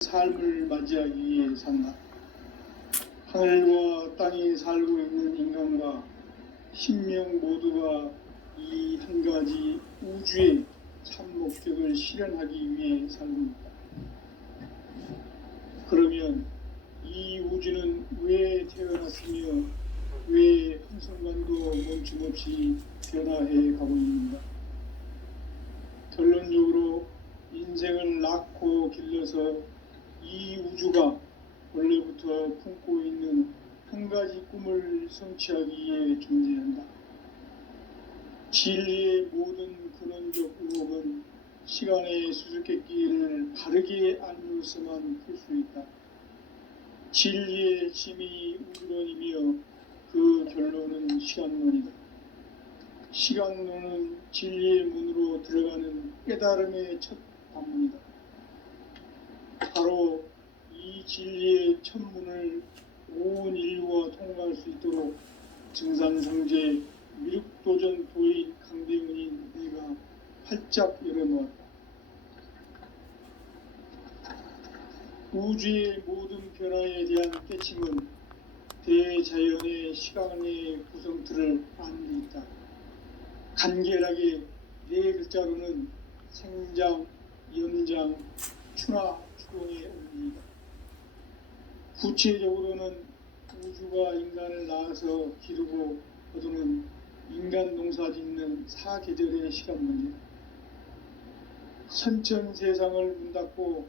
삶을 맞이하기 위해 산다. 하늘과 땅에 살고 있는 인간과 신명 모두가 이 한 가지 우주의 참 목적을 실현하기 위해 살고 있다. 그러면 이 우주는 왜 태어났으며 왜 한순간도 멈춤없이 변화해 가고 있는가? 결론적으로 인생을 낳고 길러서 이 우주가 원래부터 품고 있는 한 가지 꿈을 성취하기 위해 존재한다. 진리의 모든 근원적 의혹은 시간의 수수께끼를 바르게 알므로서만 풀 수 있다. 진리의 핵심이 우주론이며 그 결론은 시간론이다. 시간론은 진리의 문으로 들어가는 깨달음의 첫 관문이다. 바로 이 진리의 첫 문을 온 인류가 통과할 수 있도록 증산상제 미륵도전 도인 강대훈인 내가 활짝 열어놓았다. 우주의 모든 변화에 대한 깨침은 대자연의 시간의 구성틀을 아는 데 있다. 간결하게 네 글자로는 생장, 연장, 추나 추동의 원리이다. 구체적으로는 우주가 인간을 낳아서 기르고 거두는 인간 농사 짓는 사계절의 시간문이다. 선천 세상을 문닫고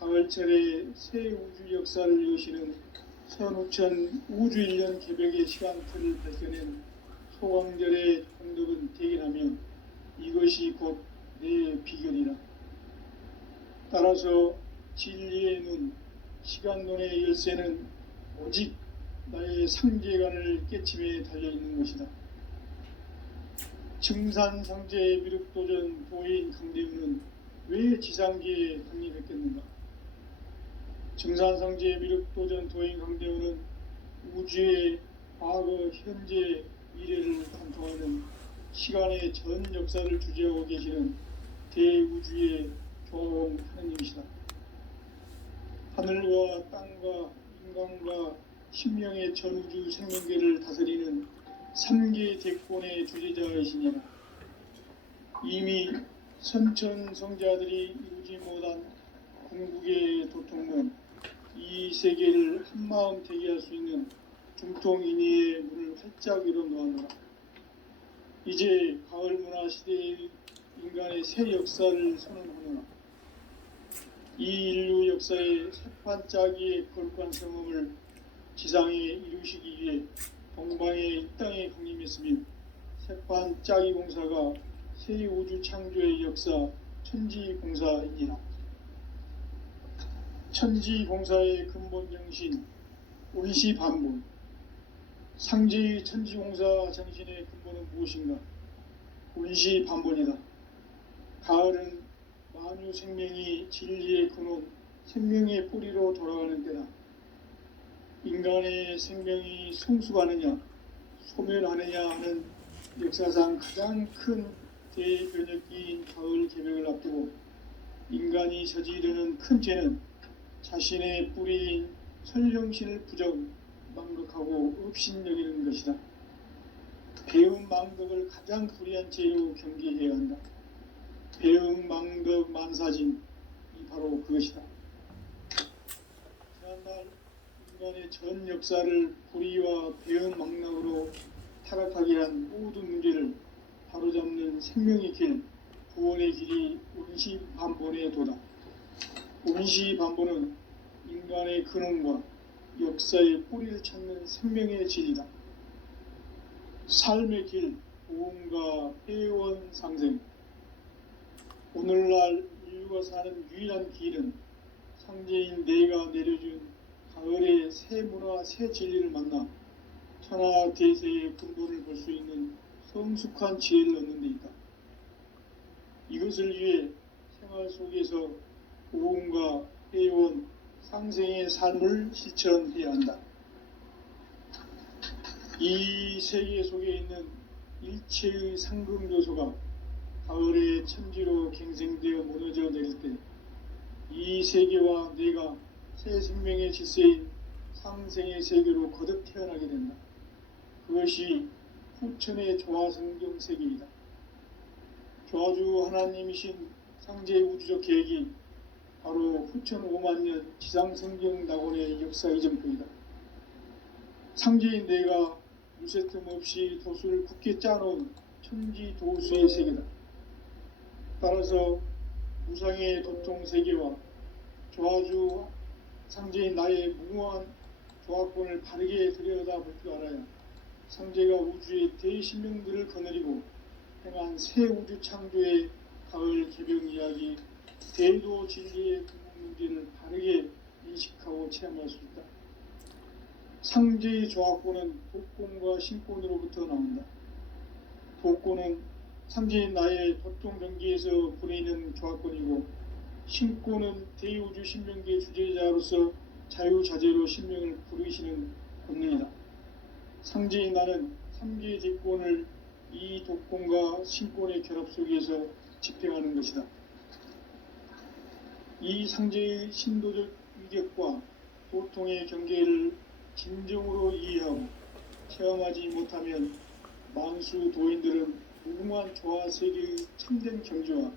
가을철에 새 우주 역사를 여시는 선우천 우주일년 개벽의 시간틀을 발견한 소광절의 공덕은 대견하며 이것이 곧 내 비결이라. 따라서 진리의 눈, 시간론의 열쇠는 오직 나의 상계관을 깨침에 달려있는 것이다. 증산상제의 미륵도전 도인 강대훈은 왜 지상계에 강림했겠는가? 증산상제의 미륵도전 도인 강대훈은 우주의 과거, 현재, 미래를 관통하는 시간의 전 역사를 주재하고 계시는 대우주의 교황 하느님이시다. 하늘과 땅과 인간과 신명의 전우주 생명계를 다스리는 3개 대권의 주재자이시니라. 이미 선천성자들이 이루지 못한 궁극의 도통문, 이 세계를 한마음 되게 할 수 있는 중통인의의 문을 활짝 열어놓았노라. 이제 가을 문화 시대의 인간의 새 역사를 선언하노라. 이 인류 역사의 새판짜기의 거룩한 성음을 지상에 이루시기 위해 동방의 이 땅에 강림했으며 새판짜기 공사가 새 우주 창조의 역사 천지공사이니라. 천지공사의 근본 정신 운시반본. 상제의 천지공사 정신의 근본은 무엇인가? 운시반본이다. 가을은 만유 생명이 진리의 근원, 생명의 뿌리로 돌아가는 때다. 인간의 생명이 성숙하느냐, 소멸하느냐 하는 역사상 가장 큰 대변혁기인 가을 개벽을 앞두고 인간이 저지르는 큰 죄는 자신의 뿌리인 선령신을 부정, 망극하고 업신여기는 것이다. 배움 망덕을 가장 불의한 죄로 경계해야 한다. 배움 망덕 만사진, 이 바로 그것이다. 지난날 인간의 전 역사를 불의와 배움 망락으로 타락하게 한 모든 문제를 바로잡는 생명의 길, 구원의 길이 운시반본의 도다. 운시반본은 인간의 근원과 역사의 뿌리를 찾는 생명의 진리다. 삶의 길, 보험과 회원 상생. 오늘날 인류가 사는 유일한 길은 상제인 내가 내려준 가을의 새 문화, 새 진리를 만나 천하 대세의 근본을 볼 수 있는 성숙한 지혜를 얻는 데 있다. 이것을 위해 생활 속에서 보험과 회원, 상생의 삶을 실천해야 한다. 이 세계 속에 있는 일체의 상금 요소가 가을의 천지로 갱생되어 무너져 내릴 때 이 세계와 내가 새 생명의 질서인 상생의 세계로 거듭 태어나게 된다. 그것이 후천의 조화성경 세계이다. 조화주 하나님이신 상제의 우주적 계획이 바로 후천 5만 년 지상성경 낙원의 역사 이전부이다. 상제인 내가 무쇠틈 없이 도수를 굳게 짜놓은 천지 도수의 세계다. 따라서 무상의 도통 세계와 조화주 상제인 나의 무궁한 조화권을 바르게 들여다볼 줄 알아야 상제가 우주의 대신명들을 거느리고 행한 새 우주 창조의 가을 개병 이야기, 대도 진리의 근본 문제를 바르게 인식하고 체험할 수 있다. 상제의 조화권은 도권과 신권으로부터 나온다. 도권은 상제인 나의 도통 경계에서 부리는 조화권이고, 신권은 대우주 신명계 주제자로서 자유자재로 신명을 부르시는 권능이다. 상제인 나는 3개의 대권을 이 도권과 신권의 결합 속에서 집행하는 것이다. 이 상제의 신도적 위격과 도통의 경계를 진정으로 이해하고 체험하지 못하면 만수 도인들은 무궁한 조화 세계의 참된 경지와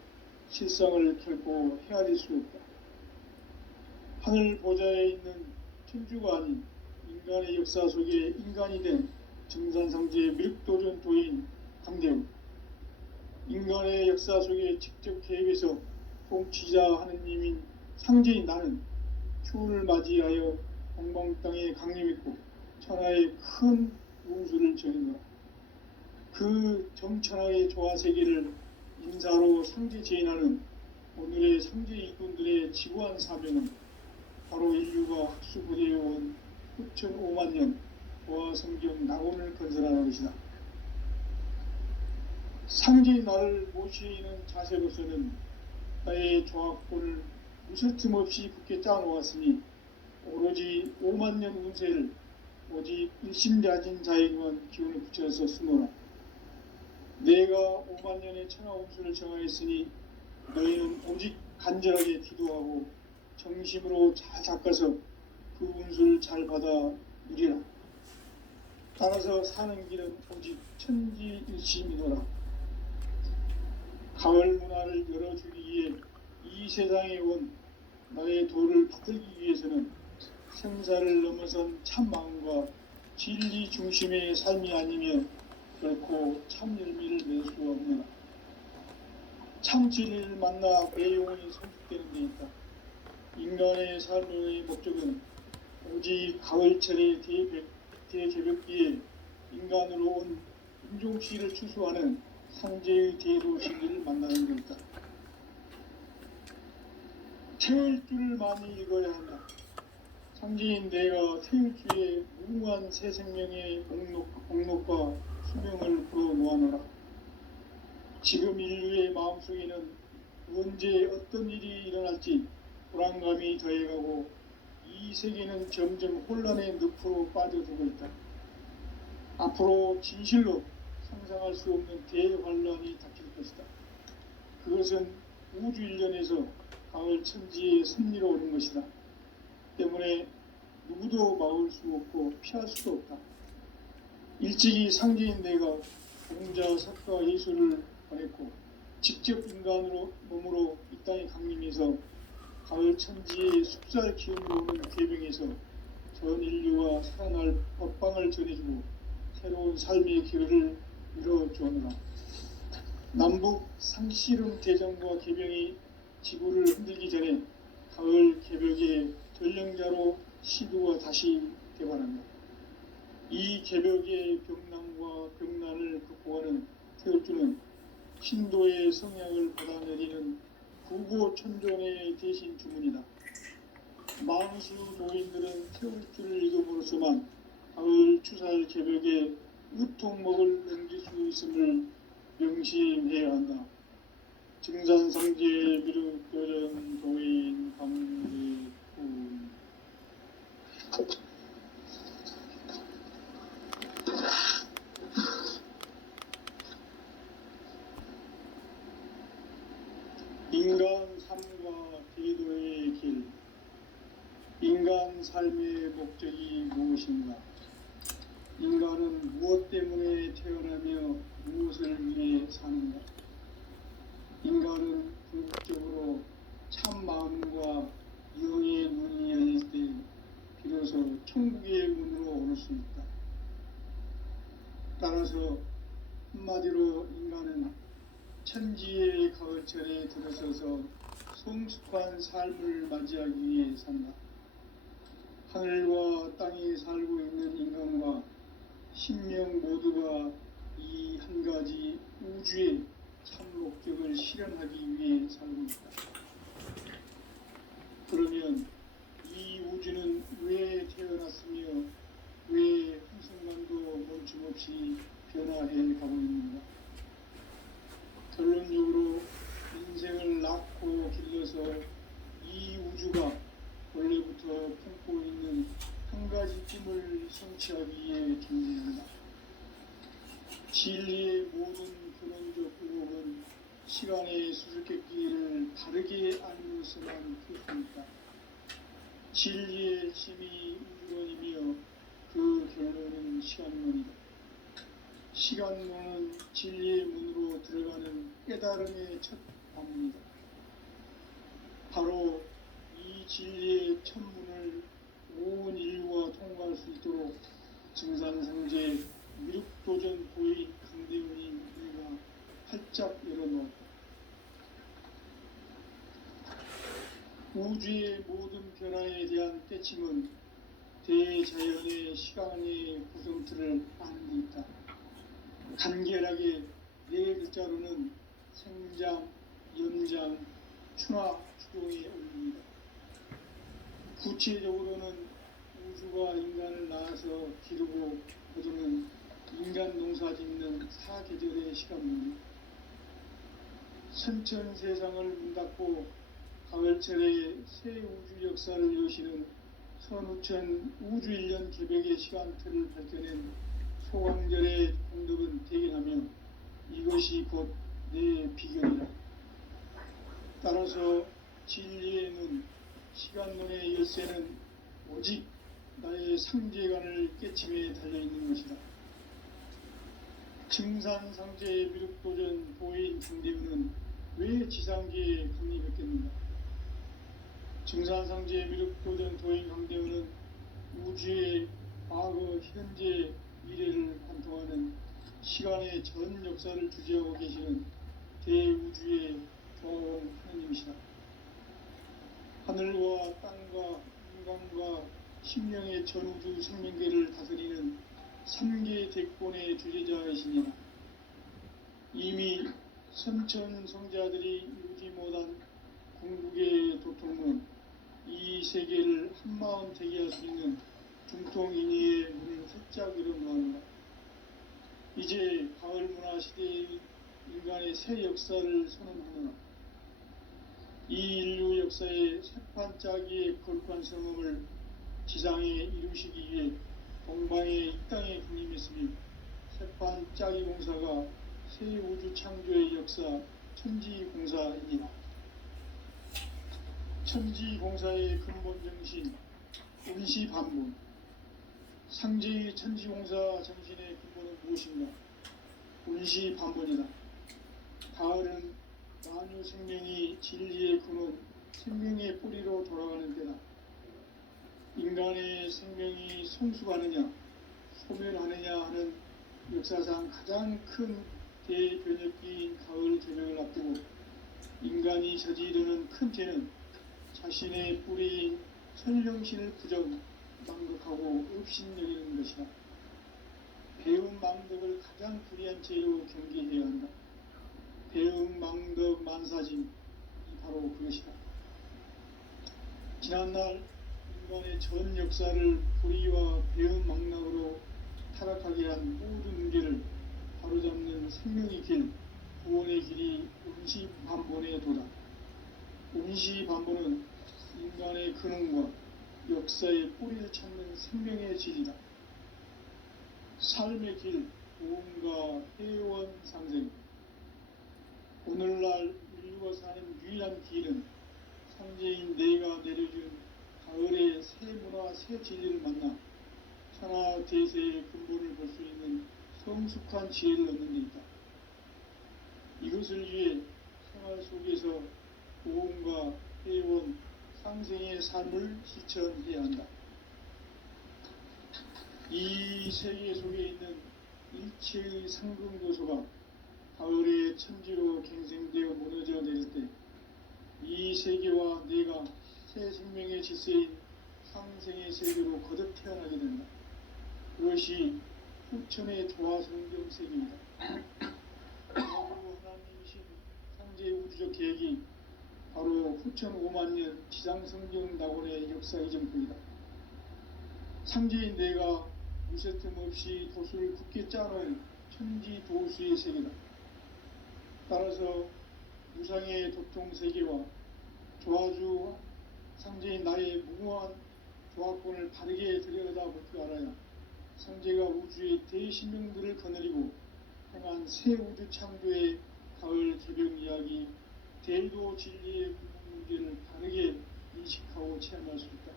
실상을 결코 헤아릴 수 없다. 하늘 보좌에 있는 천주가 아닌 인간의 역사 속에 인간이 된 정산상제의 미륵도전 도인 강대우, 인간의 역사 속에 직접 개입해서 통치자 하느님인 상제인 나는 추운을 맞이하여 동방 땅에 강림했고 천하의 큰 운수를 전해노라. 그 정천하의 조화 세계를 인사로 상제 제인하는 오늘의 상제 이군들의 지구한 사명은 바로 인류가 학수부대해온 후천 5만 년 조화 성경 낙원을 건설하는 것이다. 상제의 나를 모시는 자세로서는 나의 조화권을 무쇠틈 없이 굳게 짜놓았으니 오로지 5만 년 운세를 오직 일심자진 자에게만 기운을 붙여서 쓰노라. 내가 5만 년의 천하 운수를 정하였으니 너희는 오직 간절하게 기도하고 정심으로 잘 닦아서 그 운수를 잘 받아 누리라. 따라서 사는 길은 오직 천지일심이노라. 가을 문화를 열어주기 위해 이 세상에 온 나의 도를 받들기 위해서는 생사를 넘어선 참 마음과 진리 중심의 삶이 아니면 결코 참 열매를 맺을 수 없느라. 참 진리를 만나 내 영혼이 성숙되는 데 있다. 인간의 삶의 목적은 오직 가을철의 대개벽기에 인간으로 온 인종시를 추수하는 상제의 대도 진리를 만나는 데 있다. 태울 줄을 많이 읽어야 한다. 상제인 내가 태울 주의 무궁한 새 생명의 목록과 수명을 풀어놓아노라. 지금 인류의 마음속에는 언제 어떤 일이 일어날지 불안감이 더해가고 이 세계는 점점 혼란의 늪으로 빠져들고 있다. 앞으로 진실로 상상할 수 없는 대환란이 닥칠 것이다. 그것은 우주 일련에서 가을 천지의 섭리로 오는 것이다. 때문에 누구도 막을 수 없고 피할 수도 없다. 일찍이 상제인 내가 공자, 석가, 예수를 보냈고 직접 인간으로 몸으로 이 땅에 강림해서 가을 천지의 숲살 기운으로 오는 개병에서 전 인류와 살아날 법방을 전해주고 새로운 삶의 기회를 이뤄주오노라. 남북 상씨름 대전과 개병이 지구를 흔들기 전에 가을 개벽의 전령자로 시두가 다시 개발한다. 이 개벽의 병난과 병난을 극복하는 태울주는 신도의 성향을 받아내리는 구고천존의 대신 주문이다. 만수 도인들은 태울주를 읽음으로써만 가을 추살 개벽에 우통목을 넘길 수 있음을 명심해야 한다. 증산상제 미륵도전 도인 강대훈. 인간 삶과 제도의 인간 삶의 목적이 무엇인가? 인간은 무엇 때문에 태어나며 무엇을 위해 사는가? 인간은 궁극적으로 참 마음과 영의 눈이 열릴 때 비로소 천국의 문으로 오를 수 있다. 따라서 한마디로 인간은 천지의 가을철에 들어서서 성숙한 삶을 맞이하기 위해 산다. 하늘과 땅에 살고 있는 인간과 신명 모두가 이 한 가지 우주의 참 목적을 실현하기 위해 살고 있다. 그러면 이 우주는 왜 태어났으며 왜 한순간도 멈춤없이 변화해 가고 있는가? 결론적으로 인생을 낳고 길러서 이 우주가 원래부터 품고 있는 한 가지 꿈을 성취하기 위해 존재한다. 진리의 모든 근원적 의혹은 시간의 수수께끼를 바르게 알면서만 필수입니다. 진리의 힘이 우주론이며 그 결론은 시간론이다. 시간론은 진리의 문으로 들어가는 깨달음의 첫 관문이다. 바로 이 진리의 첫 문을 온 인류가 통과할 수 있도록 증산상제 미륵도전 보인 강대훈이 우리가 활짝 열어놓았다. 우주의 모든 변화에 대한 때침은 대자연의 시간의 구성틀을 아는 데 있다. 간결하게 네 글자로는 생장, 연장, 추나 추동에 올립니다. 구체적으로는 우주가 인간을 낳아서 기르고 거두는 인간 농사 짓는 사계절의 시간입니다. 선천 세상을 문닫고 가을철에 새 우주 역사를 여시는 선우천 우주일년 개벽의 시간틀을 밝혀낸 소강절의 공덕은 대견하며 이것이 곧 내 비결이다. 따라서 진리의 눈, 시간론의 열쇠는 오직 나의 상제관을 깨침에 달려있는 것이다. 증산상제의 미륵도전 보인 강대훈은 왜 지상계에 강림했겠는가? 증산상제의 미륵도전 도인 강대훈은 우주의 과거, 현재, 미래를 관통하는 시간의 전 역사를 주재하고 계시는 대우주의 교황 하느님이시다. 하늘과 땅과 인간과 심령의 전우주 생명계를 다스리는 3개 대권의 주제자이시니라. 이미 선천 성자들이 이루지 못한 궁극의 도통은 이 세계를 한마음 되게 할 수 있는 중통인의의 문을 활짝 열어놓았노라. 이제 가을 문화 시대의 인간의 새 역사를 선언하노라. 이 인류 역사의 새판짜기의 거룩한 성음을 지상에 이루시기 위해 동방에 이 땅에 군림했으니 새판짜기 공사가 새 우주 창조의 역사 천지공사이니라. 천지공사의 근본 정신 운시반본. 상제의 천지공사 정신의 근본은 무엇인가? 운시반본이다. 가을은 만유 생명이 진리의 근원, 생명의 뿌리로 돌아가는 때다. 인간의 생명이 성숙하느냐, 소멸하느냐 하는 역사상 가장 큰 대변혁기인 가을 개벽을 앞두고 인간이 저지르는 큰 죄는 자신의 뿌리인 선령신을 부정, 망덕하고 업신여기는 것이다. 배움 망덕을 가장 불의한 죄로 경계해야 한다. 배움 망덕 만사짐이 바로 그것이다. 지난날 인간의 전 역사를 불의와 배움 망락으로 타락하게 한 모든 문제를 바로잡는 생명의 길, 구원의 길이 운시반본의 도다. 운시반본은 인간의 근원과 역사의 뿌리를 찾는 생명의 질이다. 삶의 길, 보험과 회원 상생. 오늘날 인류가 사는 유일한 길은 상제인 내가 내려준 가을의 새 문화 새 진리를 만나 천하 대세의 근본을 볼 수 있는 성숙한 지혜를 얻는 데 있다. 이것을 위해 생활 속에서 고음과 해온 상생의 삶을 실천해야 한다. 이 세계 속에 있는 일체의 상승도소가 가을의 천지로 갱생되어 무너져 내릴 때 이 세계와 내가 새 생명의 질서인 상생의 세계로 거듭 태어나게 된다. 그것이 후천의 조화성경 세계입니다. 하나님이신 상제의 우주적 계획이 바로 후천 5만 년 지상성경 낙원의 역사의 전부이다. 상제인 내가 무쇠틈 없이 도수를 굳게 짜놓은 천지 도수의 세계다. 따라서 무상의 도통 세계와 조화주 상제인 나의 무모한 조화권을 바르게 들여다볼 줄 알아야 상제가 우주의 대신명들을 거느리고 행한 새 우주 창조의 가을 개벽 이야기, 대도 진리의 근본 문제를 바르게 인식하고 체험할 수 있다.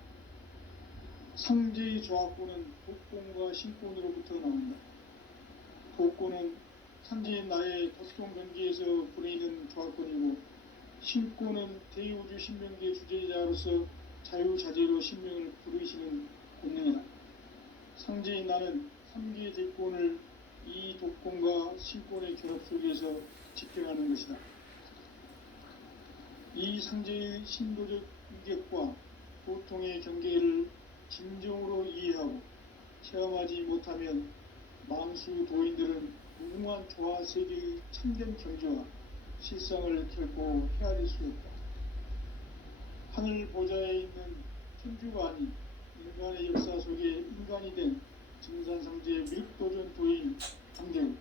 상제의 조화권은 독권과 신권으로부터 나온다. 독권은 상제인 나의 도통 경계에서 부리는 조화권이고, 신권은 대우주 신명계의 주제자로서 자유자재로 신명을 부르시는 권능이다. 상제인 나는 3개의 대권을 이 독권과 신권의 결합 속에서 집행하는 것이다. 이 상제의 신도적 인격과 보통의 경계를 진정으로 이해하고 체험하지 못하면 망수 도인들은 무궁한 조화 세계의 참된 경지와 실상을 결코 헤아릴 수 없다. 하늘 보좌에 있는 천주가 아닌 인간의 역사 속에 인간이 된 증산상제의 미륵도전 도인 강대우,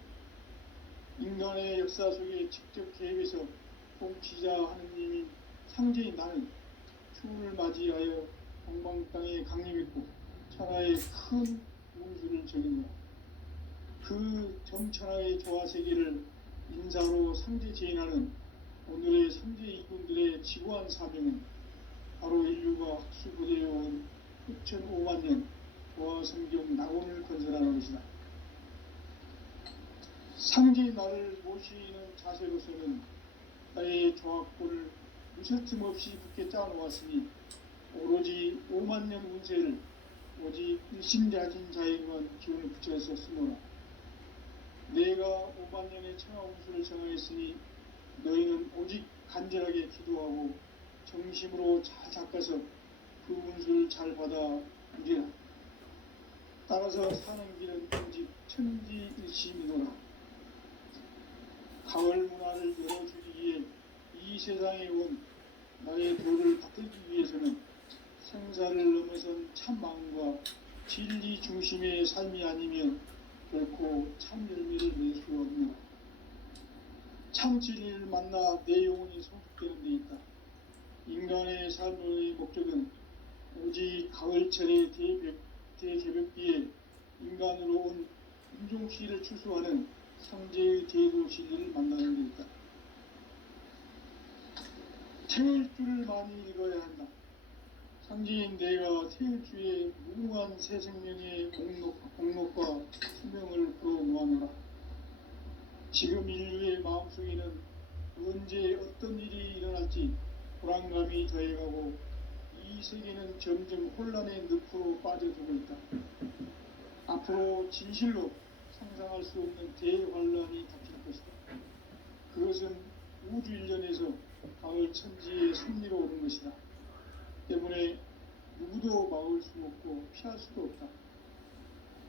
인간의 역사 속에 직접 개입해서 통치자 하느님인 상제인 나는 추운을 맞이하여 동방 땅에 강림했고 천하의 큰 운수를 적인다. 그 정천하의 조화세계를 인사로 상제 제인하는 오늘의 상제 일꾼들의 지구한 사명은 바로 인류가 학수고대해온 후천 5만 년 조화성경 낙원을 건설하는 것이다. 상제의 나를 모시는 자세로서는 나의 조화권을 무쇠틈 없이 굳게 짜놓았으니 오로지 5만 년 운세를 오직 일심자진 자에게만 기운을 붙여서 쓰노라. 내가 5만 년의 천하 운수를 정하였으니 너희는 오직 간절하게 기도하고 정심으로 잘 닦아서 그 운수를 잘 받아 누리라. 따라서 사는 길은 오직 천지일심이노라. 가을 문화를 열어주기 위해 이 세상에 온 나의 도를 받들기 위해서는 생사를 넘어선 참 마음과 진리 중심의 삶이 아니면 결코 참 열매를 낼 수 없노라. 참 진리를 만나 내 영혼이 성숙되는 데 있다. 인간의 삶의 목적은 오직 가을철의 대개벽기에 인간으로 온 인종시를 추수하는 상제의 대도 진리를 만나는 데 있다. 태일주를 많이 읽어야 한다. 상제인 내가 태일주의 무궁한 새 생명의 목록과 수명을 풀어놓아노라. 지금 인류의 마음속에는 언제 어떤 일이 일어날지 불안감이 더해가고 이 세계는 점점 혼란의 늪으로 빠져들고 있다. 앞으로 진실로 상상할 수 없는 대환란이 닥칠 것이다. 그것은 우주 일련에서 가을 천지의 섭리로 오는 것이다. 때문에 누구도 막을 수 없고 피할 수도 없다.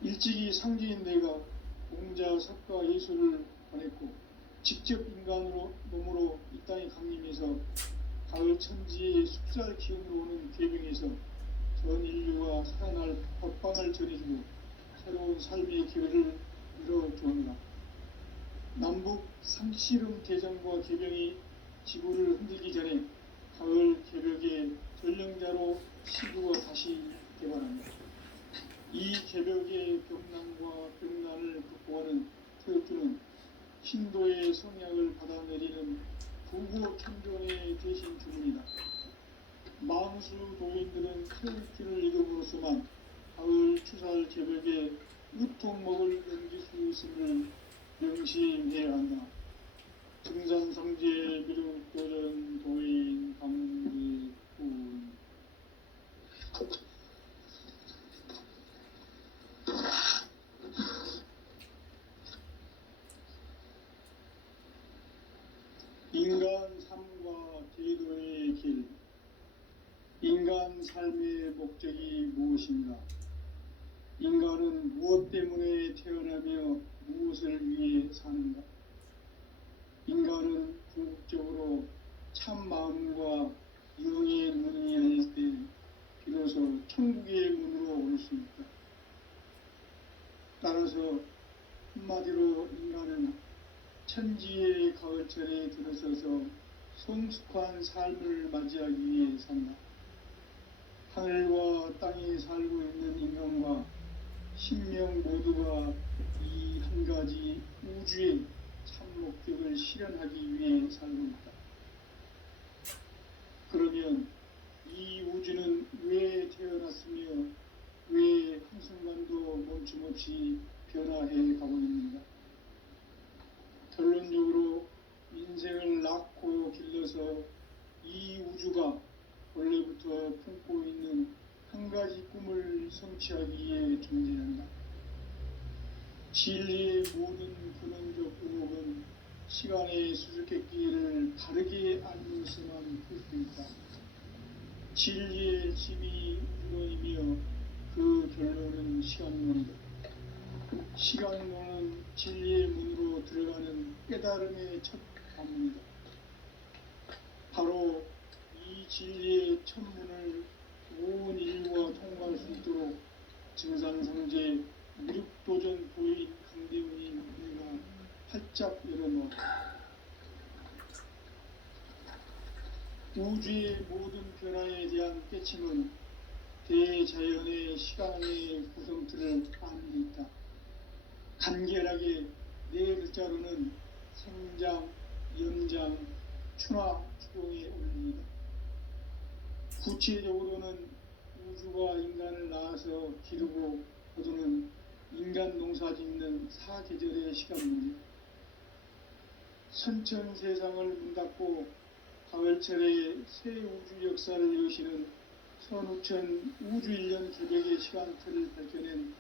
일찍이 상제인 내가 공자, 석가, 예수를 보냈고 직접 인간으로 몸으로 이 땅에 강림해서 가을 천지의 숲살 기운으로 오는 계명에서 전 인류가 살아날 법방을 전해주고 새로운 삶의 기회를 이뤄주었노라. 남북 상씨름 대전과 개병이 지구를 흔들기 전에 가을 개벽의 전령자로 시구가 다시 개발합니다. 이 개벽의 벽난과 벽난을 극복하는 태극주는 신도의 성약을 받아내리는 부고 천존의 대신 주문이다. 망수 도인들은 태극주를 읽음으로 인간으로서만 가을 추살 제벽에 우통목을 넘길 수 있음을 명심해야 한다. 증산상제 비룡도전 도인 강기훈. 인간 삶과 제도의 길. 인간 삶의 목적이 무엇인가? 인간은 무엇 때문에 태어나며 무엇을 위해 사는가? 인간은 궁극적으로 참 마음과 영의 눈이 열릴 때 비로소 천국의 문으로 올 수 있다. 따라서 한마디로 인간은 천지의 가을철에 들어서서 성숙한 삶을 맞이하기 위해 산다. 하늘과 땅에 살고 있는 인간과 신명 모두가 이 한 가지 우주의 참 목적을 실현하기 위해 살고 있다. 그러면 이 우주는 왜 태어났으며 왜 한순간도 멈춤없이 변화해 가고 있는가? 결론적으로 인생을 낳고 길러서 이 우주가 원래부터 품고 있는 한 가지 꿈을 성취하기에 존재한다. 진리의 모든 근원적 의목은 시간의 수수께끼를 바르게 알면서만 풀 수 있다. 진리의 집이 우주론이며 그 결론은 시간론이다. 시간론은 진리의 문으로 들어가는 깨달음의 첫 관문이다. 바로 이 진리의 첫 문을 온 인류가 통과할 수 있도록 증산상제 미륵도전 보인 강대훈이 우리가 활짝 열어놓았다. 우주의 모든 변화에 대한 깨침은 대자연의 시간의 구성틀을 아는 데 있다. 간결하게 네 글자로는 생장, 연장, 추나 추동의 원리이다. 구체적으로는 우주가 인간을 낳아서 기르고 거두는 인간 농사 짓는 사계절의 시간 문제. 선천 세상을 문 닫고 가을철에 새 우주 역사를 여시는 선우천 우주일년 개벽의 시간틀을 밝혀낸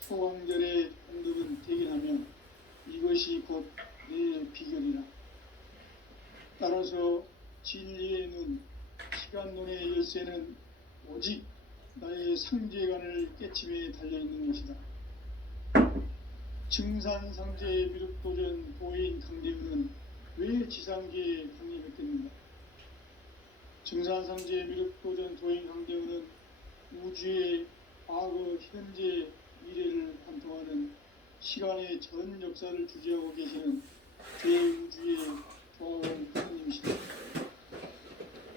소강절의 공덕은 대견하며 이것이 곧 내 비결이라. 따라서 진리의 눈, 시간론의 열쇠는 오직 나의 상제관을 깨침에 달려있는 것이다. 증산상제의 미륵도전 보인 강대훈은 왜 지상계에 강림했겠는가? 증산상제의 미륵도전 도인 강대훈은 우주의 과거, 현재, 미래를 관통하는 시간의 전 역사를 주재하고 계시는 대우주의 조화로운 부모님이시다.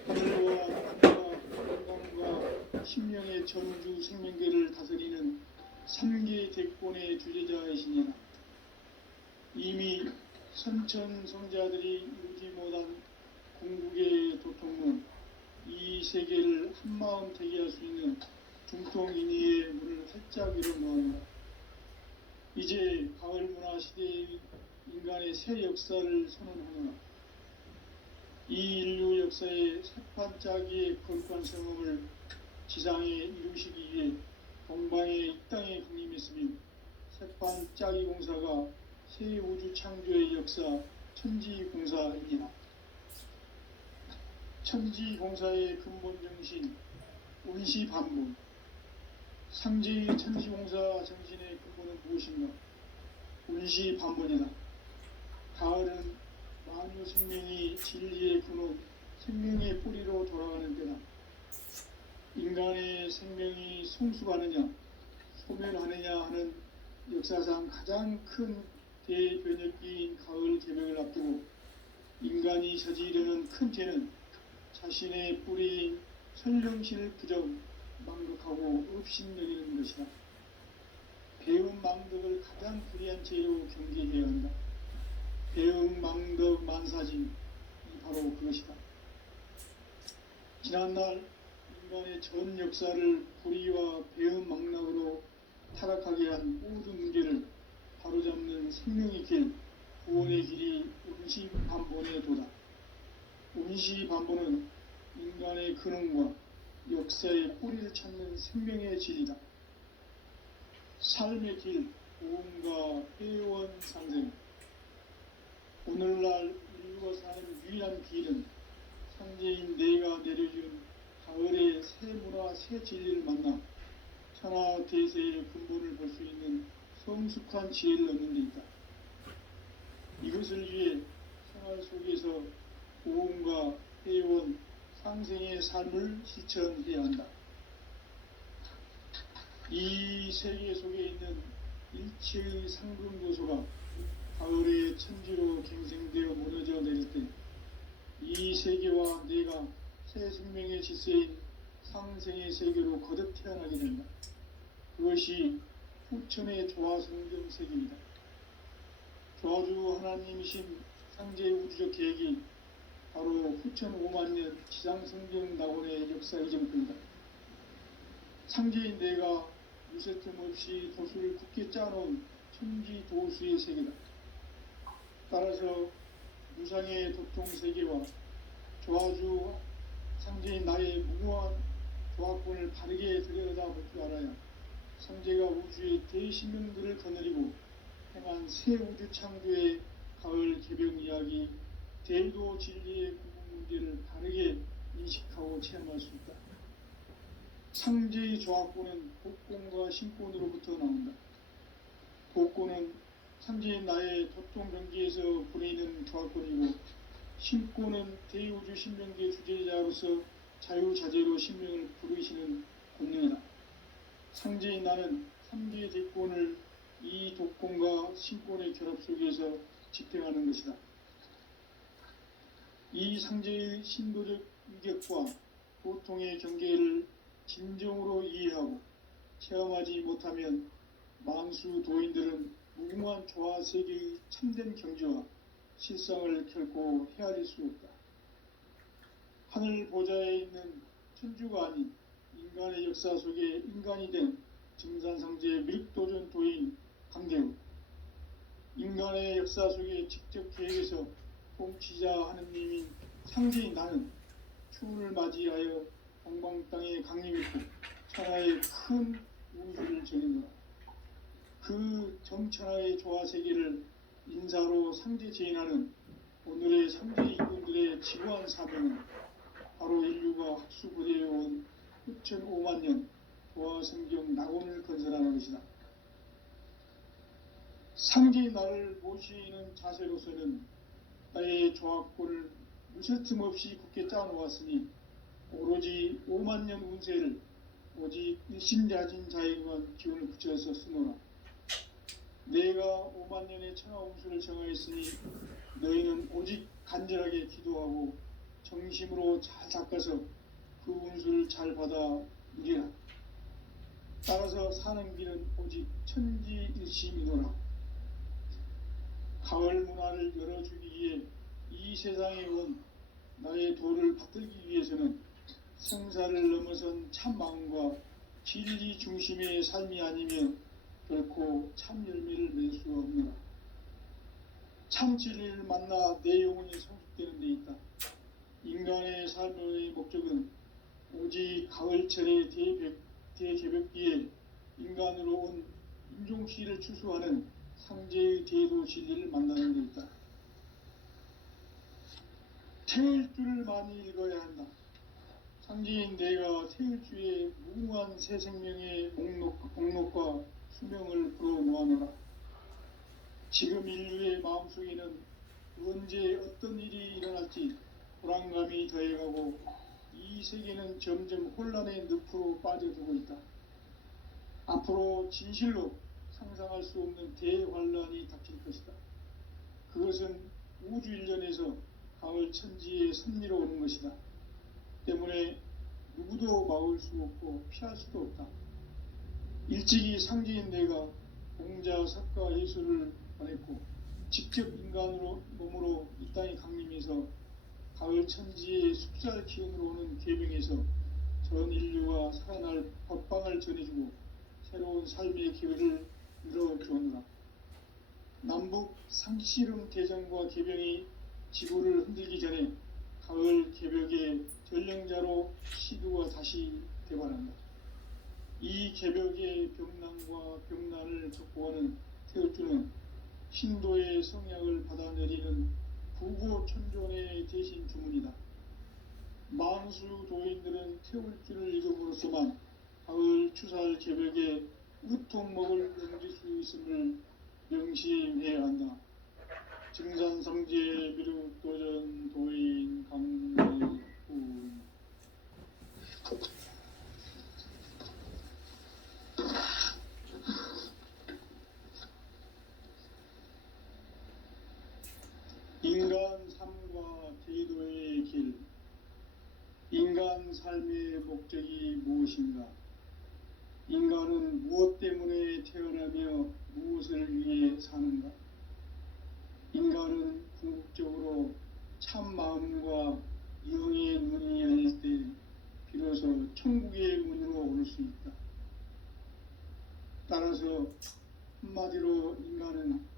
하늘과 땅과 건강과 신명의 전우주 생명계를 다스리는 3개 대권의 주제자이시니라. 이미 선천성자들이 이루지 못한 궁극의 도통론, 이 세계를 한마음 되게 할 수 있는 중통인의의 문을 활짝 열어놓았다. 이제 가을 문화 시대의 인간의 새 역사를 선언하노라. 이 인류 역사의 새판짜기의 거룩한 성험을 지상에 이루시기 위해 동방의 이 땅에 강림했으며 새판짜기 공사가 새 우주 창조의 역사 천지공사이니라. 천지공사의 근본 정신 운시반문. 상제의 천지공사 정신의 근본은 무엇인가? 운시반문이다. 가을은 만유 생명이 진리의 근원, 생명의 뿌리로 돌아가는 때다. 인간의 생명이 성숙하느냐, 소멸하느냐 하는 역사상 가장 큰 대변혁기인 가을 개벽을 앞두고 인간이 저지르는 큰 죄는 자신의 뿌리인 설령신을 부정, 망극하고 업신여기는 것이다. 배움 망덕을 가장 불의한 죄로 경계해야 한다. 배움 망덕 만사짐이 바로 그것이다. 지난날 인간의 전 역사를 불의와 임시반보는 인간의 근원과 역사의 뿌리를 찾는 생명의 질이다. 삶의 길, 보험과 회원 상생. 오늘날 인류가 사는 유일한 길은 상제인 내가 내려준 가을의 새 문화, 새 진리를 만나 천하 대세의 근본을 볼 수 있는 성숙한 지혜를 얻는 데 있다. 이것을 위해 생활 속에서 보험과 회원, 상생의 삶을 실천해야 한다. 이 세계 속에 있는 일체의 상금도소가 가을의 천지로 갱생되어 무너져 내릴 때 이 세계와 내가 새 생명의 질서인 상생의 세계로 거듭 태어나게 된다. 그것이 후천의 조화성경 세계입니다. 조화주 하나님이신 상제의 우주적 계획이 바로 후천 5만년 지상성경 낙원의 역사 이전입니다. 상제인 내가 유세틈 없이 도수를 굳게 짜놓은 천지 도수의 세계다. 따라서 무상의 도통 세계와 조화주 상제인 나의 무궁한 조화권을 바르게 들여다볼 줄 알아야 상제가 우주의 대신명들을 거느리고 행한 새 우주 창조의 가을 개병 이야기, 대도 진리의 구분 문제를 바르게 인식하고 체험할 수 있다. 상제의 조화권은 복권과 신권으로부터 나온다. 복권은 상제인 나의 도통 경지에서 부리는 조화권이고, 신권은 대우주 신명계 주제자로서 자유자재로 신명을 부르시는 권능이다. 상제인 나는 3개의 대권을 이 독권과 신권의 결합 속에서 집행하는 것이다. 이 상제의 신도적 위격과 보통의 경계를 진정으로 이해하고 체험하지 못하면 만수 도인들은 무궁한 조화 세계의 참된 경지와 실상을 결코 헤아릴 수 없다. 하늘 보좌에 있는 천주가 아닌 인간의 역사 속에 인간이 된 증산상제의 밀도전 도인 강대우, 인간의 역사 속에 직접 계획해서 통치자 하느님인 상제인 나는 추운을 맞이하여 동방 땅에 강림했고 천하의 큰 우주를 전했노라. 그 정천하의 조화 세계를 인사로 상제 제인하는 오늘의 상제 이군들의 지구한 사명은 바로 인류가 학수부대해온 후천 5만년 조화 성경 낙원을 건설하는 것이다. 상제의 나를 모시는 자세로서는 나의 조화권을 무쇠틈 없이 굳게 짜놓았으니 오로지 5만년 운세를 오직 일심야진 자에게만 기운을 붙여서 쓰노라. 내가 5만년의 천하 운수를 정하였으니 너희는 오직 간절하게 기도하고 정심으로 잘 닦아서 그 운수를 잘 받아 누리라. 따라서 사는 길은 오직 천지일심이노라. 가을 문화를 열어주기 위해 이 세상에 온 나의 도를 받들기 위해서는 생사를 넘어선 참 마음과 진리 중심의 삶이 아니면 결코 참 열매를 맺을 수가 없노라. 참 진리를 만나 내 영혼이 성숙되는 데 있다. 인간의 삶의 목적은 오직 가을철의 대개벽기에 인간으로 온 인종시를 추수하는 상제의 대도 진리를 만나는 데 있다. 태일주를 많이 읽어야 한다. 상제인 내가 태일주의 무궁한 새 생명의 목록과 수명을 불어놓아노라. 지금 인류의 마음속에는 언제 어떤 일이 일어날지 불안감이 더해가고 이 세계는 점점 혼란의 늪으로 빠져들고 있다. 앞으로 진실로 상상할 수 없는 대환란이 닥칠 것이다. 그것은 우주 일련에서 가을 천지의 섭리로 오는 것이다. 때문에 누구도 막을 수 없고 피할 수도 없다. 일찍이 상제인 내가 공자, 석가, 예수를 보냈고 직접 인간으로 몸으로 이 땅에 강림해서 가을 천지의 숲살 기운으로 오는 계명에서 전 인류가 살아날 법방을 전해주고 새로운 삶의 기회를 열어주었노라. 남북 상씨름 대전과 계병이 지구를 흔들기 전에 가을 개벽의 전령자로 시두가 다시 대발한다. 이 개벽의 병난과 병난을 극복하는 태극주는 신도의 성약을 받아내리는 부고천존의 대신 주문이다. 만수 도인들은 태울주를 읽음으로써만 가을 추살 개벽에 우통목을 넘길 수 있음을 명심해야 한다. 증산성제 비륵도전 도인 강대우. 인간 삶과 제도의 길. 인간 삶의 목적이 무엇인가? 인간은 무엇 때문에 태어나며 무엇을 위해 사는가? 인간은 궁극적으로 참 마음과 영의 문이 열릴 때 비로소 천국의 문으로 올 수 있다. 따라서 한마디로 인간은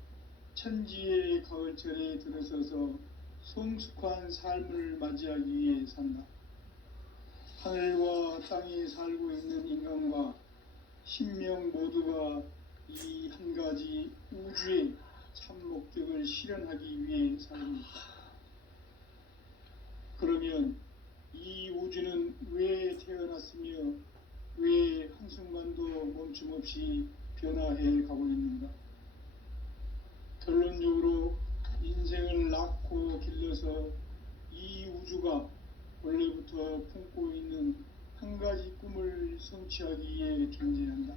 천지의 가을철에 들어서서 성숙한 삶을 맞이하기 위해 산다. 하늘과 땅에 살고 있는 인간과 신명 모두가 이 한 가지 우주의 참 목적을 실현하기 위해 살고 있다. 그러면 이 우주는 왜 태어났으며 왜 한순간도 멈춤없이 변화해 가고 있는가? 결론적으로 인생을 낳고 길러서 이 우주가 원래부터 품고 있는 한 가지 꿈을 성취하기 위해 존재한다.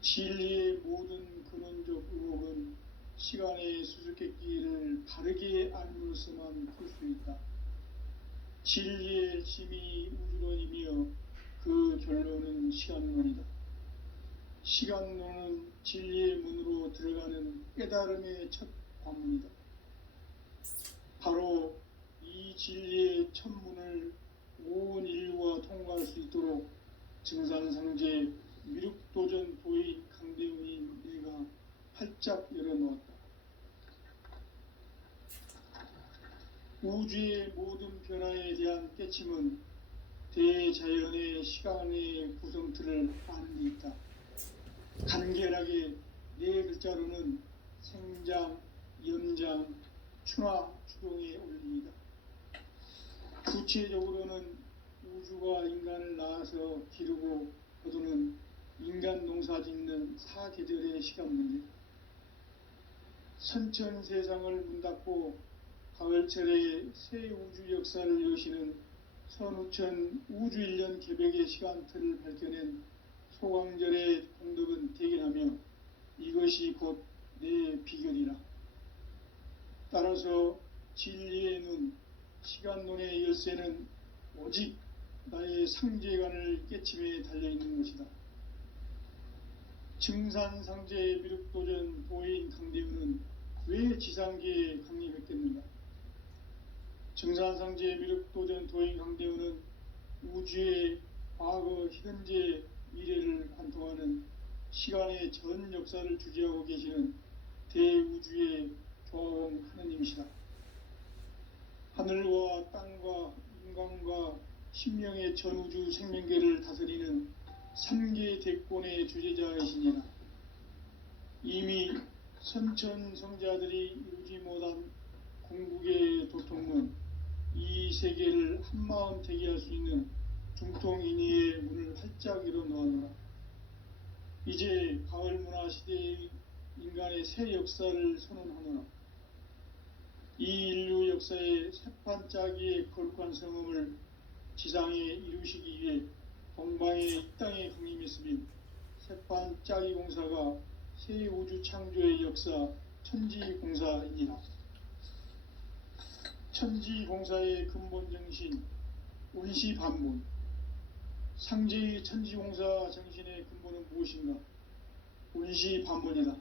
진리의 모든 근원적 의혹은 시간의 수수께끼를 바르게 알므로서만 풀 수 있다. 진리의 핵심이 우주론이며 그 결론은 시간론이다. 시간론은 진리의 문으로 들어가는 깨달음의 첫 관문이다. 바로 이 진리의 첫 문을 온 인류가 통과할 수 있도록 증산상제 미륵도전 도인 강대훈인 내가 활짝 열어놓았다. 우주의 모든 변화에 대한 깨침은 대자연의 시간의 구성틀을 아는 데 있다. 간결하게 네 글자로는 생장, 연장, 추나 추동의 원리이다. 구체적으로는 우주가 인간을 낳아서 기르고 거두는 인간 농사 짓는 사계절의 시간 문제. 선천 세상을 문 닫고 가을철에 새 우주 역사를 여시는 선우천 우주 1년 개벽의 시간틀을 밝혀낸 소강절의 공덕은 대견하며 이것이 곧 내 비결이라. 따라서 진리의 눈, 시간론의 열쇠는 오직 나의 상제관을 깨침에 달려있는 것이다. 증산상제 미륵도전 도인 강대훈은 왜 지상계에 강림했겠는가? 증산상제 미륵도전 도인 강대훈은 우주의 과거, 현재, 미래를 관통하는 시간의 전 역사를 주재하고 계시는 대우주의 조화원 하느님이시다. 하늘과 땅과 인간과 신명의 전우주 생명계를 다스리는 3계 대권의 주재자이시니라. 이미 선천성자들이 이루지 못한 궁극의 도통문, 이 세계를 한마음 대기할 수 있는 중통인의의 문을 활짝 열어놓았노라. 이제 가을 문화 시대의 인간의 새 역사를 선언하노라. 이 인류 역사의 새판 짜기의 거룩한 성음을 지상에 이루시기 위해 동방의 이 땅에 강림했으며 새판 짜기 공사가 새 우주 창조의 역사 천지공사이니라. 천지공사의 근본 정신 운시반문. 상제의 천지공사 정신의 근본은 무엇인가? 운시반문이다.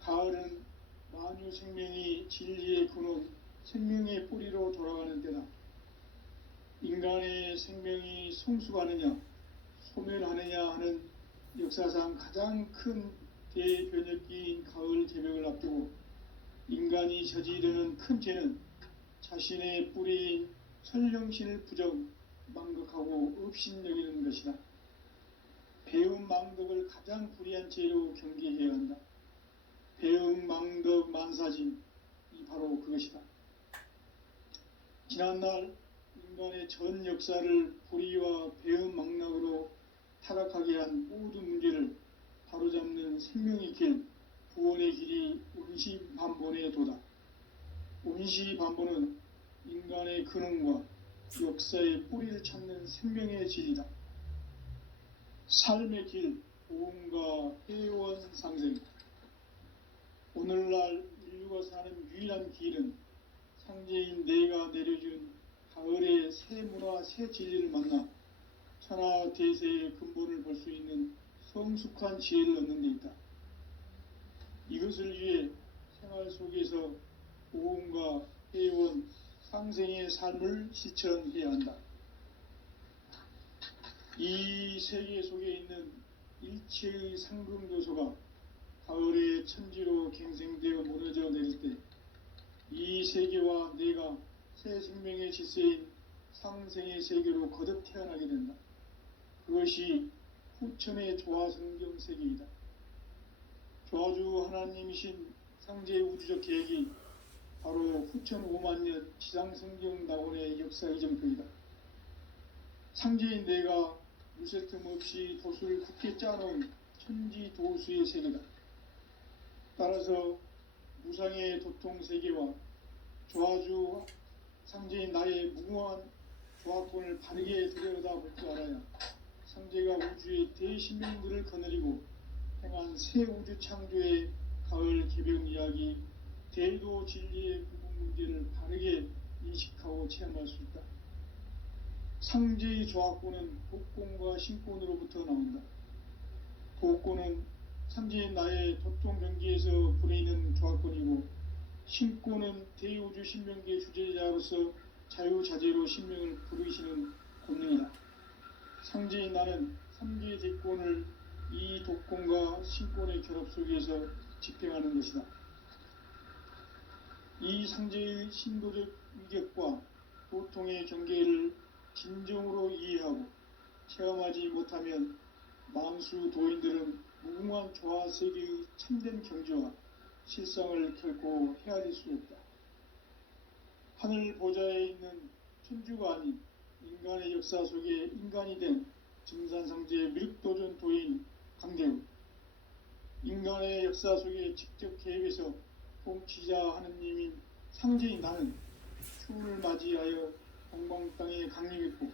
가을은 만유 생명이 진리의 근원, 생명의 뿌리로 돌아가는 때다. 인간의 생명이 성숙하느냐, 소멸하느냐 하는 역사상 가장 큰 대변혁기인 가을 개벽을 앞두고 인간이 저지르는 큰 죄는 자신의 뿌리인 설령신을 부정 망극하고 업신여기는 것이다. 배음 망덕을 가장 불의한 죄로 경계해야 한다. 배음 망덕 만사진이 바로 그것이다. 지난날 인간의 전 역사를 불의와 배음 망락으로 타락하게 한 모든 문제를 바로잡는 생명의 길, 구원의 길이 운시반본의 도다. 운시반본은 인간의 근원과 역사의 뿌리를 찾는 생명의 진리다. 삶의 길, 보험과 회원 상생. 오늘날 인류가 사는 유일한 길은 상제인 내가 내려준 가을의 새 문화, 새 진리를 만나 천하 대세의 근본을 볼 수 있는 성숙한 지혜를 얻는 데 있다. 이것을 위해 생활 속에서 보험과 회원, 상생의 삶을 실천해야 한다. 이 세계 속에 있는 일체의 상금 요소가 가을의 천지로 갱생되어 무너져 내릴 때 이 세계와 내가 새 생명의 질서인 상생의 세계로 거듭 태어나게 된다. 그것이 후천의 조화성경 세계이다. 조화주 하나님이신 상제의 우주적 계획이 바로 후천 5만년 지상성경 낙원의 역사 이정표이다. 상제인 내가 무쇠 틈 없이 도수를 굳게 짜놓은 천지 도수의 세계다. 따라서 무상의 도통세계와 조화주 상제인 나의 무궁한 조화권을 바르게 들여다볼 줄 알아야 상제가 우주의 대신명들을 거느리고 행한 새 우주 창조의 가을 개변 이야기, 대도 진리의 구분 문제를 바르게 인식하고 체험할 수 있다. 상제의 조화권은 독권과 신권으로부터 나온다. 독권은 상제인 나의 도통 경기에서 부리는 조화권이고, 신권은 대우주 신명기의 주제자로서 자유자재로 신명을 부르시는 권능이다. 상제인 나는 3개의 대권을 이 독권과 신권의 결합 속에서 집행하는 것이다. 이 상제의 신도적 위격과 도통의 경계를 진정으로 이해하고 체험하지 못하면 만수 도인들은 무궁한 조화세계의 참된 경지와 실상을 결코 헤아릴 수 없다. 하늘 보좌에 있는 천주가 아닌 인간의 역사 속에 인간이 된 증산상제의 미륵도전 도인 강대우, 인간의 역사 속에 직접 개입해서 통치자 하느님인 상제인 나는 추운을 맞이하여 동방 땅에 강림했고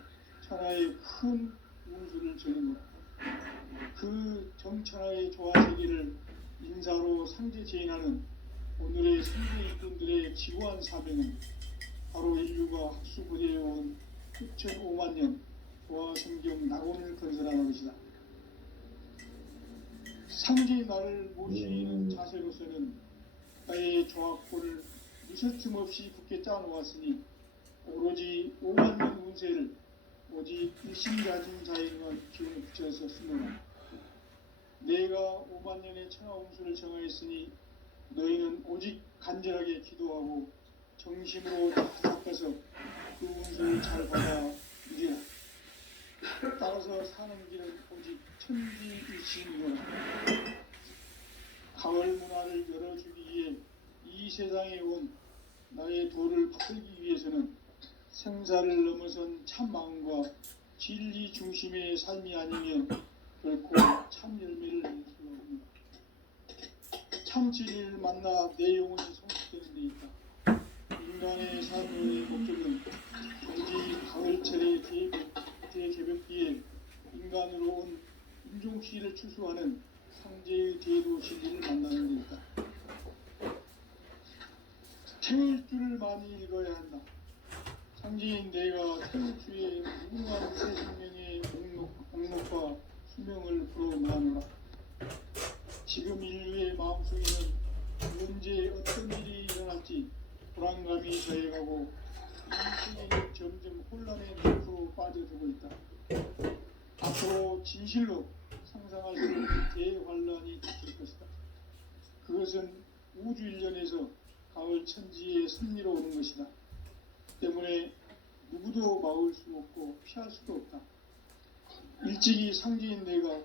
천하의 큰 운수를 전한 것. 그 정천하의 조화세계를 인사로 상제 제인하는 오늘의 상제 일꾼들의 지구한 사명은 바로 인류가 학수부대해온 6,5만 년 조화성경 낙원을 건설하는 것이다. 상제의 나를 모시는 자세로서는 나의 조화권을 무쇠 틈 없이 굳게 짜놓았으니 오로지 5만 년 운세를 오직 일심가진 자에게만 기운을 붙여서 쓰노라. 내가 5만 년의 천하 운수를 정하였으니 너희는 오직 간절하게 기도하고 정심으로 닦아서 그 운수를 잘 받아 누리라. 따라서 사는 길은 오직 천지일심이로라. 가을 문화를 열어주기 위해 이 세상에 온 나의 도를 바꾸기 위해서는 생사를 넘어선 참 마음과 진리 중심의 삶이 아니면 결코 참 열매를 낼 수 없습니다. 참 진리를 만나 내 영혼이 성숙되는 데 있다. 인간의 삶의 목적은 오직 가을철의 대개벽기에 인간으로 온 인종시를 추수하는 상제의 대도 진리를 만나는 데 있다. 태일 줄을 많이 읽어야 한다. 상제인 내가 태일주의 무궁한 새 생명의 목록과 수명을 불어넣어노라. 지금 인류의 마음속에는 언제 어떤 일이 일어날지 불안감이 저해가고 이 세계는 점점 혼란의 늪으로 빠져들고 있다. 앞으로 진실로 상상할 수 없는 대환란이 닥칠 것이다. 그것은 우주 일련에서 가을 천지의 섭리로 오는 것이다. 때문에 누구도 막을 수 없고 피할 수도 없다. 일찍이 상제인 내가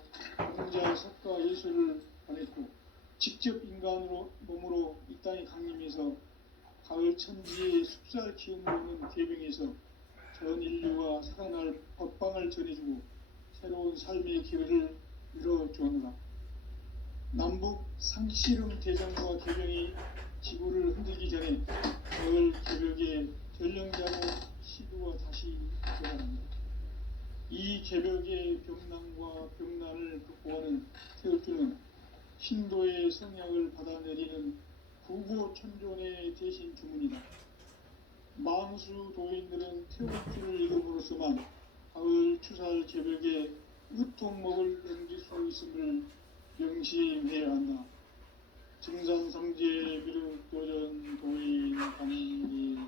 공자, 석가, 예수를 보냈고 직접 인간으로 몸으로 이 땅에 강림해서 가을 천지의 숲살 기운을 오는 계병에서 전 인류가 살아날 법방을 전해주고 새로운 삶의 기회를 열어주었노라. 남북 상씨름 대장과 계병이 지구를 흔들기 전에 가을 개벽의 전령자고 시두가 다시 되어갑니다. 이 개벽의 병난과 병난을 극복하는 태극주는 신도의 성약을 받아내리는 구고천존의 대신 주문이다. 망수 도인들은 태극주를 읽음으로써만 가을 추살 개벽에 으통목을 넘길 수 있음을 명심해야 한다. 증산성제 비륵도전 도인 강리구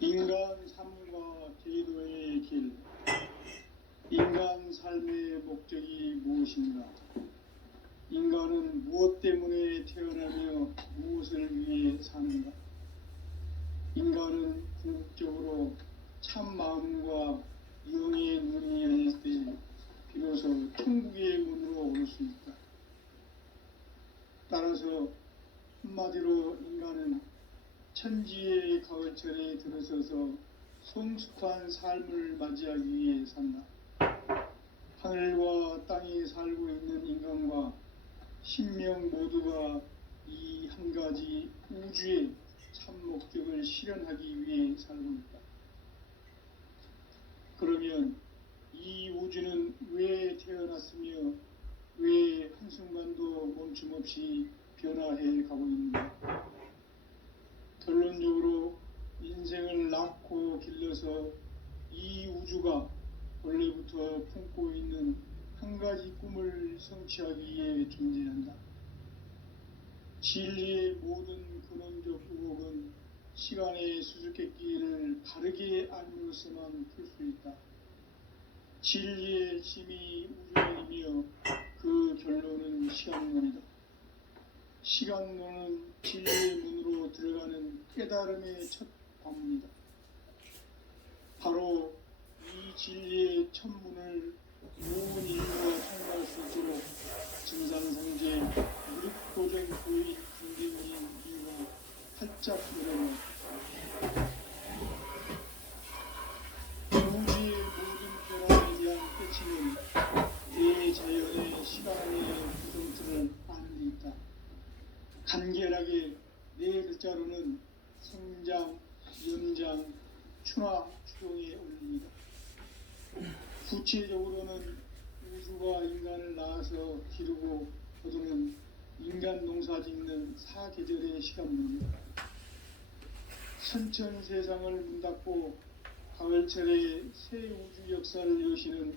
인간 삶과 제도의 길. 인간 삶의 목적이 무엇인가? 인간은 무엇 때문에 태어나며 무엇을 위해 사는가? 인간은 궁극적으로 참 마음과 영의 눈이 열릴 때 비로소 천국의 문으로 올 수 있다. 따라서 한마디로 인간은 천지의 가을철에 들어서서 성숙한 삶을 맞이하기 위해 산다. 하늘과 땅에 살고 있는 인간과 신명 모두가 이 한 가지 우주의 참 목적을 실현하기 위해 살고 있다. 그러면 이 우주는 왜 태어났으며 왜 한순간도 멈춤 없이 변화해 가고 있는가? 결론적으로 인생을 낳고 길러서 이 우주가 원래부터 품고 있는 한 가지 꿈을 성취하기 위해 존재한다. 진리의 모든 근원적 의혹은 시간의 수수께끼를 바르게 알므로서만 풀 수 있다. 진리의 힘이 우주론이며 그 결론은 시간론이다. 시간론은 진리의 문으로 들어가는 깨달음의 첫 관문이다. 바로 이 진리의 첫 문을 온 인류가 통과할 수 있도록 증산성제 무력도전 도인 강대문인 이유가 활짝 열어놓았다. 우주의 모든 변화에 대한 끝이는 대자연의 시간의 구성틀을 아는 데 있다. 간결하게 네 글자로는 성장, 연장, 추나, 추동에 올립니다. 구체적으로는 우주가 인간을 낳아서 기르고 거두는 인간 농사 짓는 사계절의 시간입니다. 선천 세상을 문닫고 가을철에 새 우주 역사를 여시는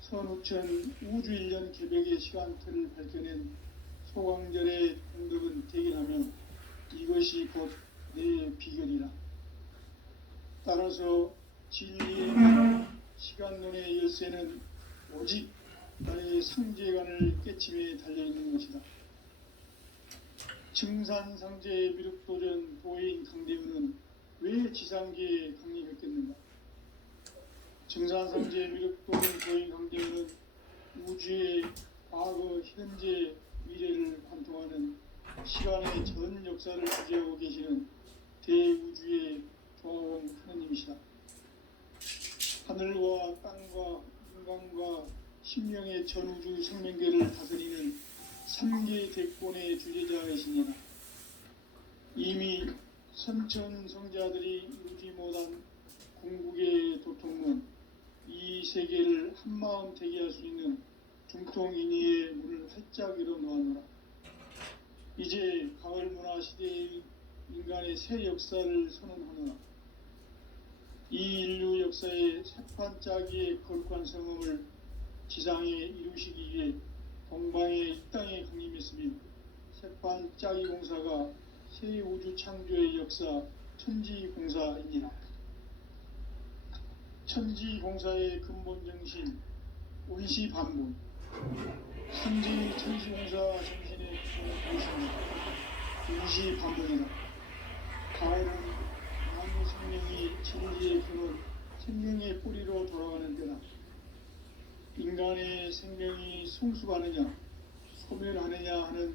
선우천 우주 1년 개벽의 시간틀을 밝혀낸 소강절의 공덕은 대견하며 이것이 곧 내 비결이라. 따라서 진리의 시간론의 열쇠는 오직 나의 상제관을 깨침에 달려있는 것이다. 증산상제 미륵도전 도인 강대문은 왜 지상계에 강림했겠는가? 증산상제 미륵도전 도인 강대문은 우주의 과거, 현재, 미래를 관통하는 시간의 전 역사를 주재하고 계시는 대우주의 조화원 하느님이시다. 하늘과 땅과 인간과 신명의 전우주 생명계를 다스리는 3계 대권의 주제자이시니라. 이미 선천성자들이 이루지 못한 궁극의 도통문, 이 세계를 한마음 되게 할 수 있는 중통인의의 문을 활짝 열어놓았노라. 이제 가을 문화 시대의 인간의 새 역사를 선언하노라. 이 인류 역사의 새판 짜기의 거룩한 성음을 지상에 이루시기 위해 동방의 이 땅에 강림했으며 새판 짜기 공사가 새 우주 창조의 역사 천지공사이니라. 천지공사의 근본 정신, 온시반본, 상제의 천시공사 정신의 모습이 온시반본이다. 가을은 만물 생명이 진리의 근원, 생명의 뿌리로 돌아가는 때다. 인간의 생명이 성숙하느냐 소멸하느냐 하는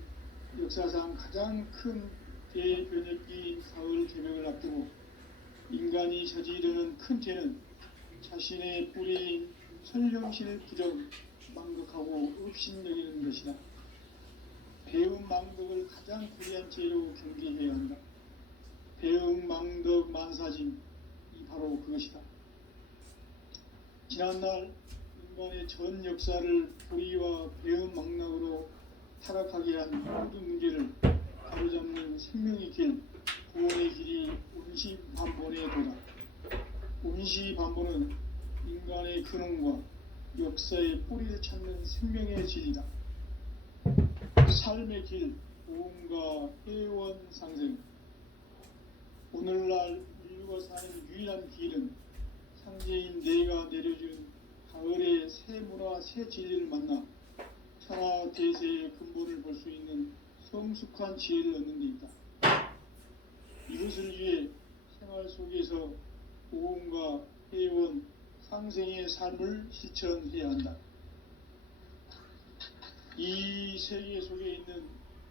역사상 가장 큰 대변혁기 사흘 개명을 앞두고 인간이 저지르는 큰 죄는 자신의 뿌리인 선령신을 부정 망극하고 업신여기는 것이다. 배음 망덕을 가장 불리한 죄로 경계해야 한다. 배음 망덕 만사진 이 바로 그것이다. 지난날 인간의 전 역사를 불의와 배음 망락으로 타락하게 한 모든 문제를 바로잡는 생명의 길, 구원의 길이 온시반본에 도다. 온시반본은 인간의 근원과 역사의 뿌리를 찾는 생명의 질이다. 삶의 길, 보험과 회원 상생. 오늘날 인류가 사는 유일한 길은 상제인 내가 내려준 가을의 새 문화, 새 진리를 만나 천하 대세의 근본을 볼 수 있는 성숙한 지혜를 얻는 데 있다. 이것을 위해 생활 속에서 보험과 회원, 상생의 삶을 실천해야 한다. 이 세계 속에 있는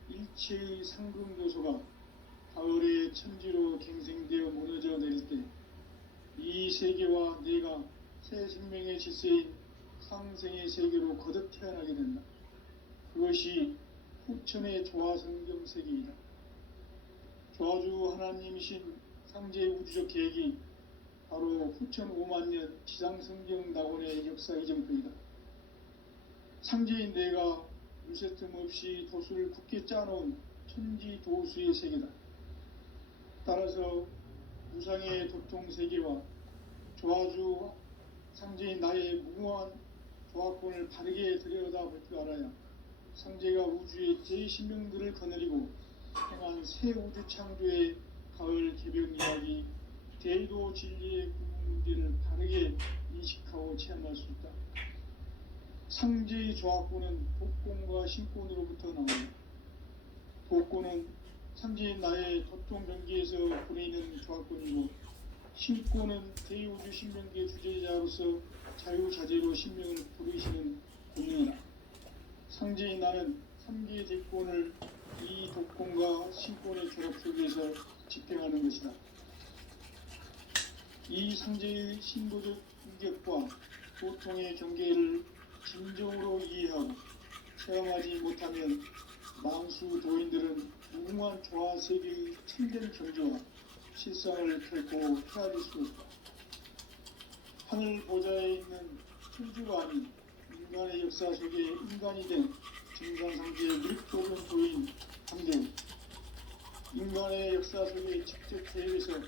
일체의 상금도소가 가을의 천지로 갱생되어 무너져 내릴 때 이 세계와 내가 새 생명의 질서인 상생의 세계로 거듭 태어나게 된다. 그것이 후천의 조화성경 세계이다. 조화주 하나님이신 상제의 우주적 계획이 바로 후천 5만년 지상성경 낙원의 역사 이정표이다. 상제인 내가 물새틈 없이 도수를 굳게 짜놓은 천지 도수의 세계다. 따라서 무상의 도통세계와 조화주 상제인 나의 무궁한 조화권을 바르게 들여다볼 줄 알아야 상제가 우주의 제10명들을 거느리고 행한 새 우주 창조의 가을 개변 이야기, 대도 진리의 구분 문제를 바르게 인식하고 체험할 수 있다. 상제의 조화권은 복권과 신권으로부터 나온다. 복권은 상제인 나의 도통 경계에서 보내는 조화권이고 신권은 대우주 신명계 주제자로서 자유자재로 신명을 부르시는 권능이다. 상제인 나는 3개의 대권을 이 독권과 신권의 결합 속에서 집행하는 것이다. 이 상제의 신도적 인격과 보통의 경계를 진정으로 이해하고 체험하지 못하면 망수 도인들은 무궁한 조화세계의 참된 경지와 실상을 결코 헤아릴 수 없다. 하늘 보좌에 있는 천주가 아닌 인간의 역사 속에 인간이 된 증상상제의 밀도는 도인 함대우, 인간의 역사 속에 직접 계획해서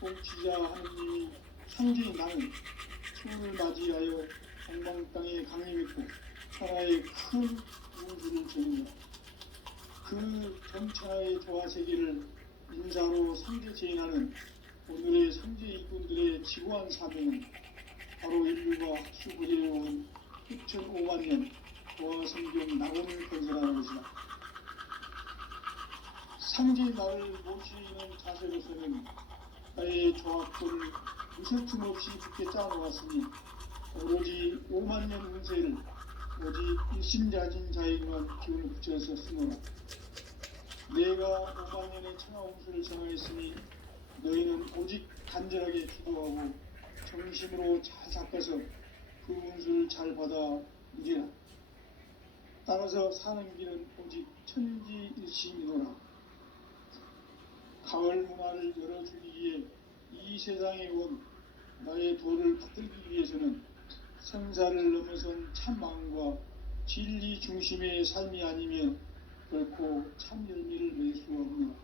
통치자 하느님이 상제인 나는 추운을 맞이하여 동방 땅에 강림했고 천하의 큰 우주를 조는다. 그 전천하의 조화세계를 인사로 상제 제인하는 오늘의 상제 일꾼들의 지구한 사명은 바로 인류가 학수부재해온 6,500년 조화성경 낙원을 건설하는 것이다. 상제의 나를 모시는 자세로서는 나의 조화권을 무쇠틈 없이 굳게 짜놓았으니 오로지 5만년 운세를 오직 일심자진 자에게만 기운을 붙여서 쓰노라. 내가 5만년의 천하홍수를 정하였으니 너희는 오직 간절하게 기도하고 정심으로 잘 닦아서 그 운수를 잘 받아 누리라. 따라서 사는 길은 오직 천지일심이노라. 가을 문화를 열어주기 위해 이 세상에 온 나의 도를 받들기 위해서는 생사를 넘어선 참마음과 진리 중심의 삶이 아니면 결코 참 열매를 맺을 수가 없노라.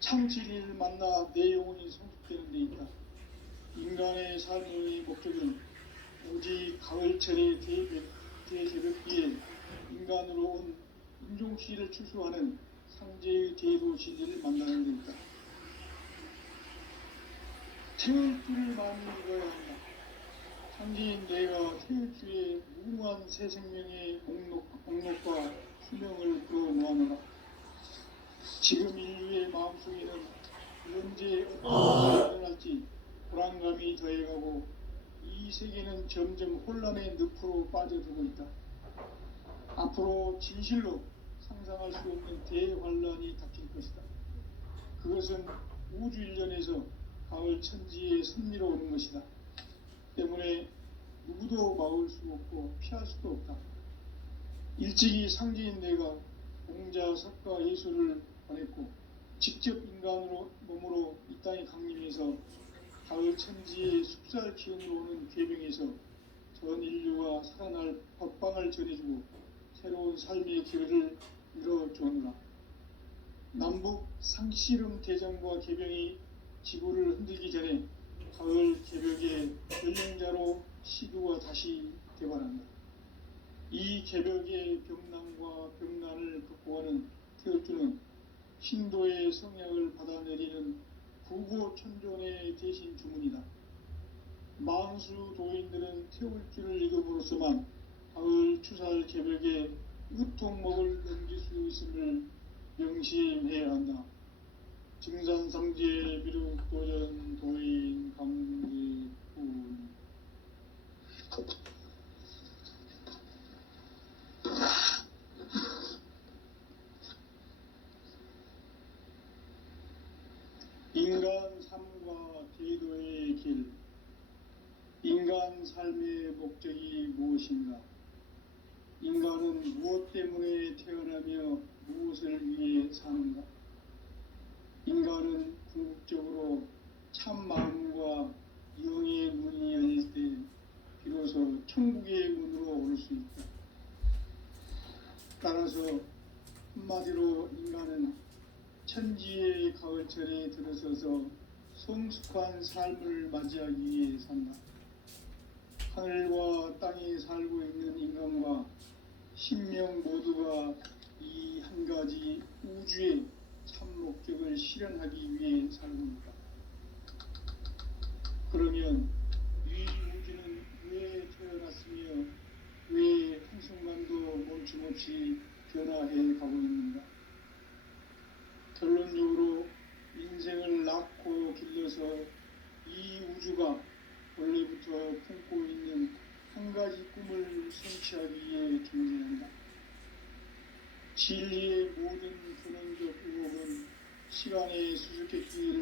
참 진리를 만나 내 영혼이 성숙되는 데 있다. 인간의 삶의 목적은 오직 가을철의 대제벽기에 인간으로 온 인종시를 추수하는 상제의 대도 진리를 만나는 데 있다. 태울 뜰을 많이 읽어야 한다. 상제인 내가 태울주의 무궁한 새 생명의 목록과 수명을 불어모아노라. 지금 인류의 마음속에는 언제 어떤 일이 일어날지 불안감이 더해가고 이 세계는 점점 혼란의 늪으로 빠져들고 있다. 앞으로 진실로 상상할 수 없는 대환란이 닥칠 것이다. 그것은 우주 일련에서 가을 천지의 섭리로 오는 것이다. 때문에 누구도 막을 수 없고 피할 수도 없다. 일찍이 상제인 내가 공자, 석가, 예수를 보냈고 직접 인간으로 몸으로 이 땅에 강림해서 가을 천지의 숲살 기운으로 오는 괴명에서 전 인류가 살아날 법방을 전해주고 새로운 삶의 길을 열어주었노라. 남북 상씨름 대전과 개병이 지구를 흔들기 전에 가을 개벽의 연령자로 시두가 다시 되관한다. 이 개벽의 병난과 병난을 극복하는 태울주는 신도의 성약을 받아내리는 구고천존의 대신 주문이다. 만수 도인들은 태울주를 읽음으로써만 가을 추살 개벽의 으통목을 넘길 수 있음을 명심해야 한다. 증산상제 비록 도전 도인 강제군. 인간 삶과 제도의 길. 인간 삶의 목적이 무엇인가? 인간은 무엇 때문에 태어나며 무엇을 위해 사는가? 인간은 궁극적으로 참 마음과 영의 문이 열릴 때 비로소 천국의 문으로 오를 수 있다. 따라서 한마디로 인간은 천지의 가을철에 들어서서 성숙한 삶을 맞이하기 위해 산다. 하늘과 땅에 살고 있는 인간과 신명 모두가 이 한 가지 우주의 참 목적을 실현하기 위해 사는 것이다. 그러면 이 우주는 왜 태어났으며 왜 한순간도 멈춤없이 변화해 가고 있는가? 결론적으로 인생을 낳고 길러서 이 우주가 원래부터 품고 있는 한 가지 꿈을 성취하기 위해 존재한다. 진리의 모든 근원적 의혹은 시간의 수수께끼를